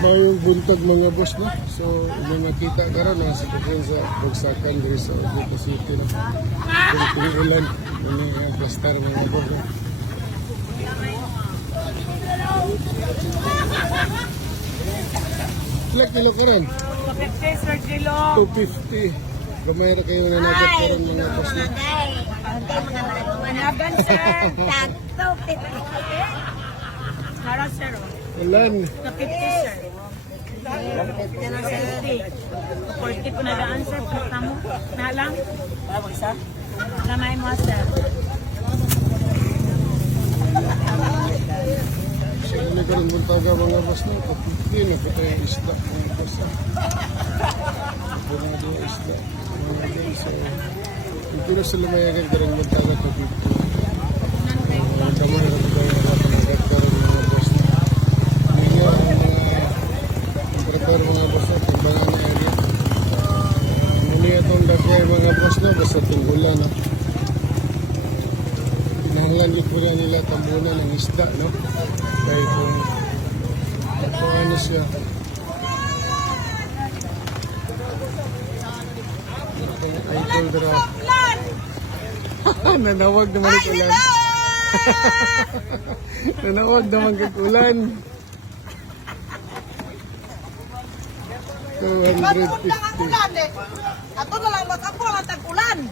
Mayong buntag mga boss no. So may nakita karon na sa kung sa Bugsakan diri sa Dito City no. Kung ulan ini ang plastar mga boss. No? Ilang kilo karon? 250 sir kilo. 250. Gamay ra kayo na nagat karon mga boss no. Managan sir. Tag 250. Para sir. Ulan. 250 sir. 40 po na daan sir. Punta mo. Nalang. Lamay mo sir. So ano karon buntaga mga boss no. 250 na kita yung isda mga boss. Wala do isda. Mga guys so ito na sila mayagan karon buntaga 250. Kamay ra kayo na nagat karon mga boss. Prepare mga boss no, pagbangan na area. Muli itong dagay mga boss no, basta tunggulan no. Pinahanglan ko na nila tambunan ng isda no. Kaya kung ano siya. Idol dra. Nanawag naman ang ulan. Nanawag naman ang ulan. 250. Ato na lang mag-apo ang tag-ulan.